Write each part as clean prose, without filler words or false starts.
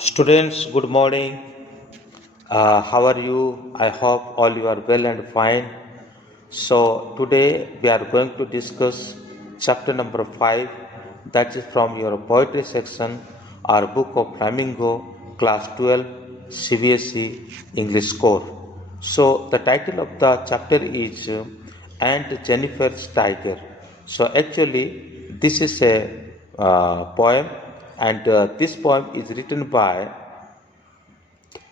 Students, good morning. How are you? I hope all you are well and fine. So, today we are going to discuss chapter number 5, that is from your poetry section, our book of Flamingo, class 12, CBSE English Core. So, the title of the chapter is And Jennifer's Tiger. So, actually, this is a poem, and this poem is written by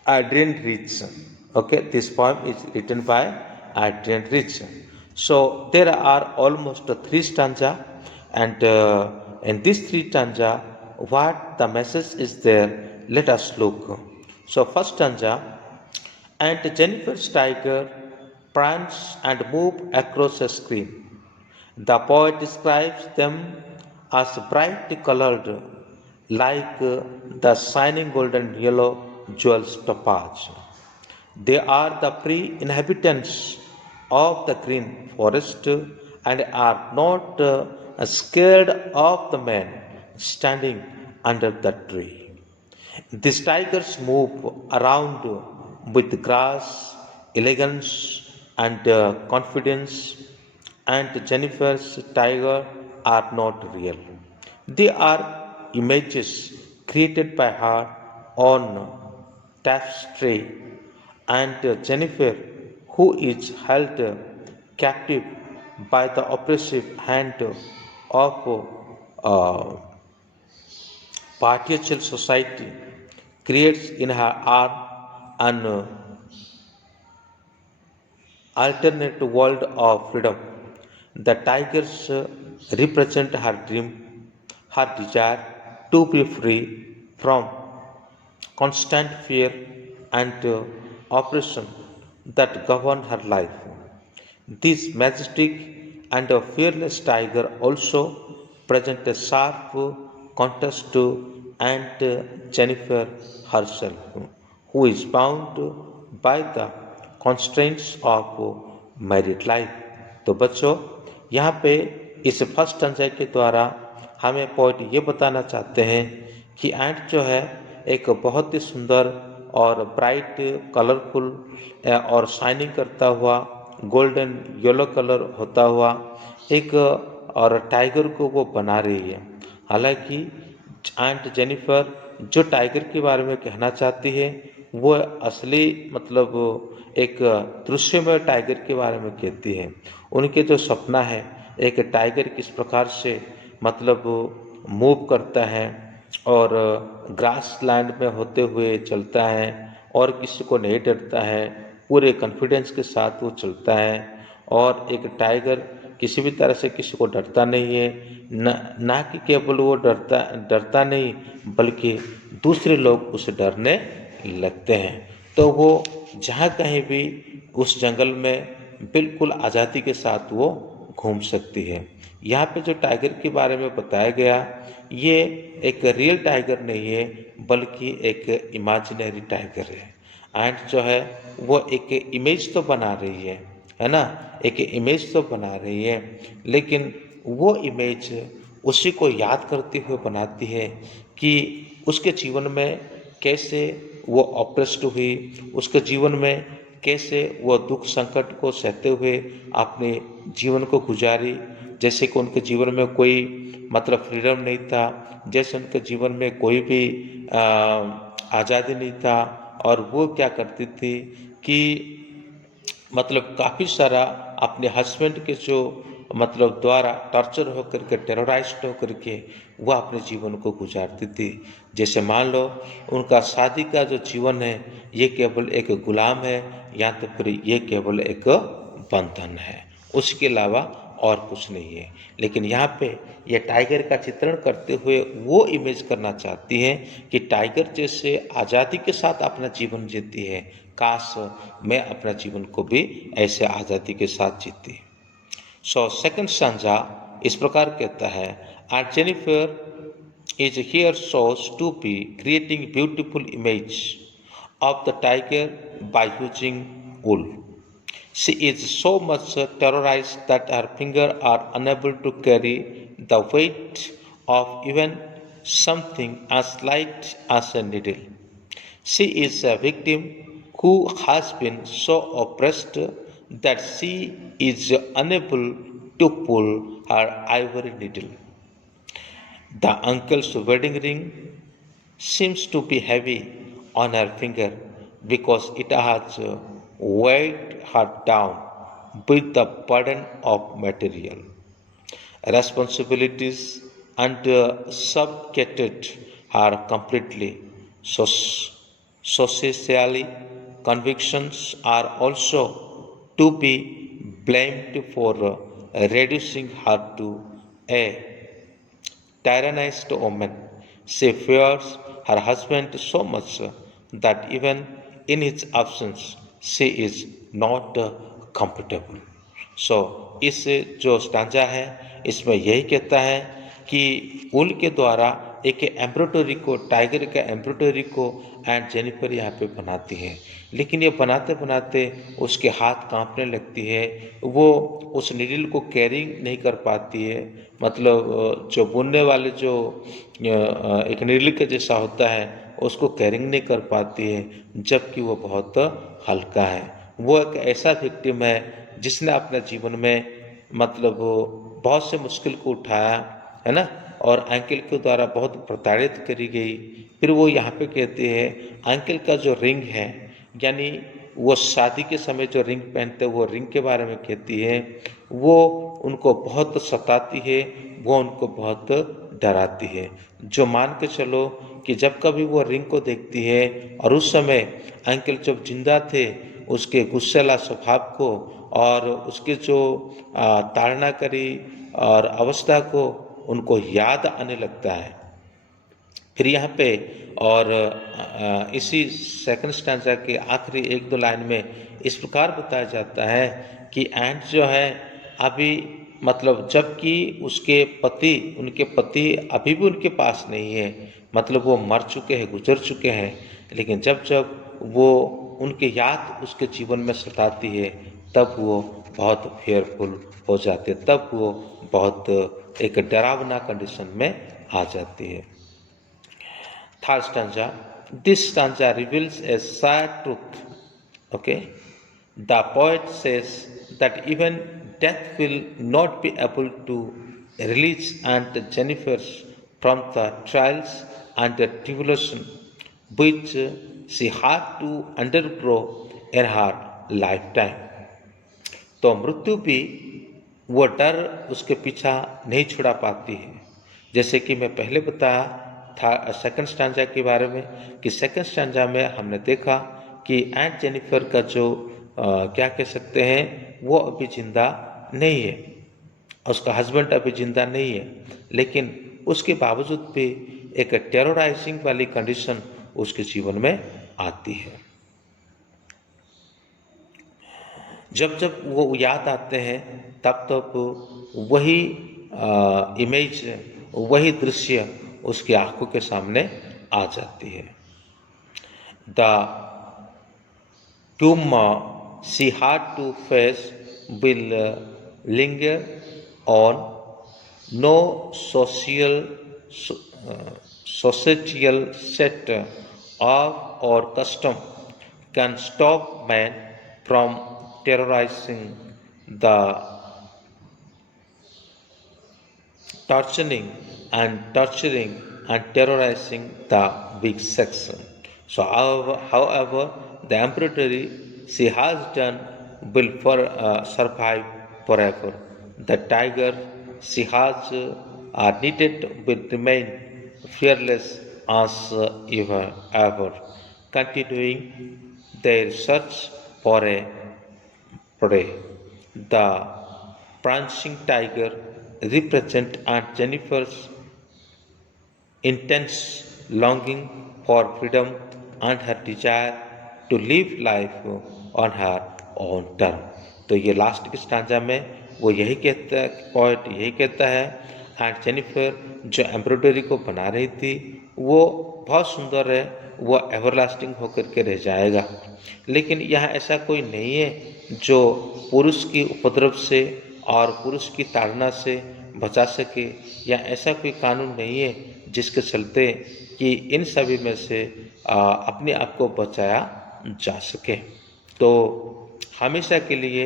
Adrian Rich. Okay, this poem is written by Adrian Rich. So there are almost three stanza, and in these three stanza, what the message is there? Let us look. So first stanza, and Jennifer's tiger prance and move across a screen. The poet describes them as bright colored, like the shining golden yellow jewels topaz. They are the free inhabitants of the green forest and are not scared of the man standing under the tree. These tigers move around with grace, elegance, and confidence, and Jennifer's tiger are not real. They are images created by her on tapestry, and Jennifer, who is held captive by the oppressive hand of uh, patriarchal society, creates in her arm an alternate world of freedom. The tigers represent her dream, her desire to be free from constant fear and oppression that govern her life. This majestic and a fearless tiger also present a sharp contrast to Aunt Jennifer herself, who is bound by the constraints of married life. तो बच्चों, यहाँ पे इस first Anjay के द्वारा हमें point ये बताना चाहते हैं कि एंट जो है एक बहुत ही सुंदर और ब्राइट कलरफुल और शाइनिंग करता हुआ गोल्डन येलो कलर होता हुआ एक और टाइगर को वो बना रही है। हालांकि आंट जेनिफर जो टाइगर के बारे में कहना चाहती है वो असली मतलब एक दृश्यमय टाइगर के बारे में कहती है। उनके जो सपना है एक टाइगर किस प्रकार से मतलब मूव करता है और ग्रास लैंड में होते हुए चलता है और किसी को नहीं डरता है, पूरे कॉन्फिडेंस के साथ वो चलता है और एक टाइगर किसी भी तरह से किसी को डरता नहीं है, ना कि केवल वो डरता नहीं बल्कि दूसरे लोग उसे डरने लगते हैं। तो वो जहाँ कहीं भी उस जंगल में बिल्कुल आज़ादी के साथ वो घूम सकती है। यहाँ पे जो टाइगर के बारे में बताया गया ये एक रियल टाइगर नहीं है बल्कि एक इमेजिनरी टाइगर है। एंड जो है वो एक इमेज तो बना रही है ना, एक इमेज तो बना रही है, लेकिन वो इमेज उसी को याद करते हुए बनाती है कि उसके जीवन में कैसे वो ऑप्रेस्ड हुई, उसके जीवन में कैसे वो दुख संकट को सहते हुए अपने जीवन को गुजारी। जैसे कि उनके जीवन में कोई मतलब फ्रीडम नहीं था, जैसे उनके जीवन में कोई भी आज़ादी नहीं था, और वो क्या करती थी कि मतलब काफ़ी सारा अपने हस्बैंड के जो मतलब द्वारा टॉर्चर होकर के टेरराइज्ड होकर के वह अपने जीवन को गुजारती थी। जैसे मान लो उनका शादी का जो जीवन है ये केवल एक गुलाम है या तो फिर ये केवल एक बंधन है, उसके अलावा और कुछ नहीं है। लेकिन यहाँ पे ये टाइगर का चित्रण करते हुए वो इमेज करना चाहती है कि टाइगर जैसे आज़ादी के साथ अपना जीवन जीती है, काश मैं अपना जीवन को भी ऐसे आज़ादी के साथ जीती। सो सेकंड स्टैंजा इस प्रकार कहता है, and Jennifer is here shows to be creating beautiful image of the tiger by using wool. She is so much terrorized that her fingers are unable to carry the weight of even something as light as a needle. She is a victim who has been so oppressed that she is unable to pull her ivory needle. The uncle's wedding ring seems to be heavy on her finger because it has weighed her down with the burden of material responsibilities and subjugated her completely. So, socially, convictions are also to be blamed for reducing her to a tyrannized woman. She fears her husband so much that even in his absence she is not comfortable. So इस जो stanza है इसमें यही कहता है कि उल के द्वारा एक एम्ब्रॉयडरी को, टाइगर का एम्ब्रॉयडरी को एंड जेनिफर यहाँ पे बनाती है, लेकिन ये बनाते बनाते उसके हाथ कांपने लगती है, वो उस नीडल को कैरिंग नहीं कर पाती है, मतलब जो बुनने वाले जो एक नीडल के जैसा होता है उसको कैरिंग नहीं कर पाती है, जबकि वो बहुत हल्का है। वो एक ऐसा विक्टिम है जिसने अपने जीवन में मतलब बहुत से मुश्किल को उठाया है ना, और अंकल के द्वारा बहुत प्रताड़ित करी गई। फिर वो यहाँ पे कहते हैं अंकल का जो रिंग है, यानी वो शादी के समय जो रिंग पहनते हैं वो रिंग के बारे में कहती है, वो उनको बहुत सताती है, वो उनको बहुत डराती है। जो मान के चलो कि जब कभी वो रिंग को देखती है और उस समय अंकल जब जिंदा थे उसके गुस्सेला स्वभाव को और उसके जो ताड़ना करी और अवस्था को उनको याद आने लगता है। फिर यहाँ पे और इसी सेकंड स्टैंजा के आखिरी एक दो लाइन में इस प्रकार बताया जाता है कि एंट जो है अभी मतलब जबकि उसके पति, उनके पति अभी भी उनके पास नहीं है, मतलब वो मर चुके हैं, गुजर चुके हैं, लेकिन जब जब वो उनके याद उसके जीवन में सताती है तब वो बहुत फेयरफुल हो जाते, तब वो बहुत एक डरावना कंडीशन में आ जाती है। Third stanza, this stanza reveals a sad truth. Okay, the poet says that even death will not be able to release Aunt Jennifer from the trials and the tribulation which she had to undergo in her lifetime. तो मृत्यु भी वो डर उसके पीछा नहीं छुड़ा पाती है। जैसे कि मैं पहले बताया था सेकंड स्टैंजा के बारे में कि सेकंड स्टैंजा में हमने देखा कि एंट जेनिफर का जो क्या कह सकते हैं वो अभी जिंदा नहीं है, उसका हस्बैंड अभी जिंदा नहीं है, लेकिन उसके बावजूद भी एक टेरराइजिंग वाली कंडीशन उसके जीवन में आती है। जब जब वो याद आते हैं तब तब वही इमेज, वही दृश्य उसकी आंखों के सामने आ जाती है। The trauma she had to face will linger on, no social set of or custom can stop man from terrorizing the torturing and terrorizing the weak section. So however the embroidery she has done will survive forever. The tiger she has knitted will remain fearless as ever, continuing their search for a prey. The branching tiger represents Aunt Jennifer's intense longing for freedom and her desire to live life on her own term. तो ये last के stanza में वो यही कहता है, poet यही कहता है, एंट जेनिफर जो एम्ब्रॉयडरी को बना रही थी वो बहुत सुंदर है, वो एवरलास्टिंग होकर के रह जाएगा। लेकिन यहाँ ऐसा कोई नहीं है जो पुरुष की उपद्रव से और पुरुष की ताड़ना से बचा सके, या ऐसा कोई कानून नहीं है जिसके चलते कि इन सभी में से अपने आप को बचाया जा सके। तो हमेशा के लिए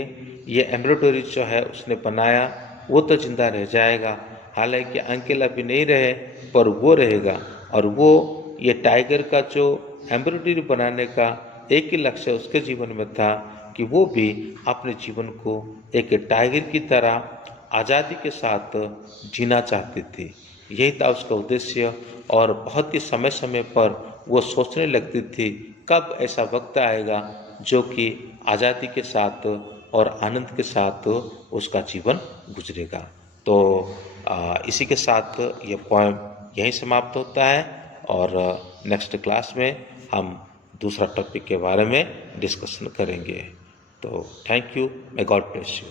ये एम्ब्रॉयडरी जो है उसने बनाया वो तो जिंदा रह जाएगा, हालांकि अंकेल अभी नहीं रहे पर वो रहेगा। और वो ये टाइगर का जो एम्ब्रॉयडरी बनाने का एक ही लक्ष्य उसके जीवन में था कि वो भी अपने जीवन को एक टाइगर की तरह आज़ादी के साथ जीना चाहती थी। यही था उसका उद्देश्य। और बहुत ही समय समय पर वो सोचने लगती थी कब ऐसा वक्त आएगा जो कि आज़ादी के साथ और आनंद के साथ उसका जीवन गुजरेगा। तो इसी के साथ ये पोएम यहीं समाप्त होता है और नेक्स्ट क्लास में हम दूसरा टॉपिक के बारे में डिस्कशन करेंगे। तो thank you, may God bless you.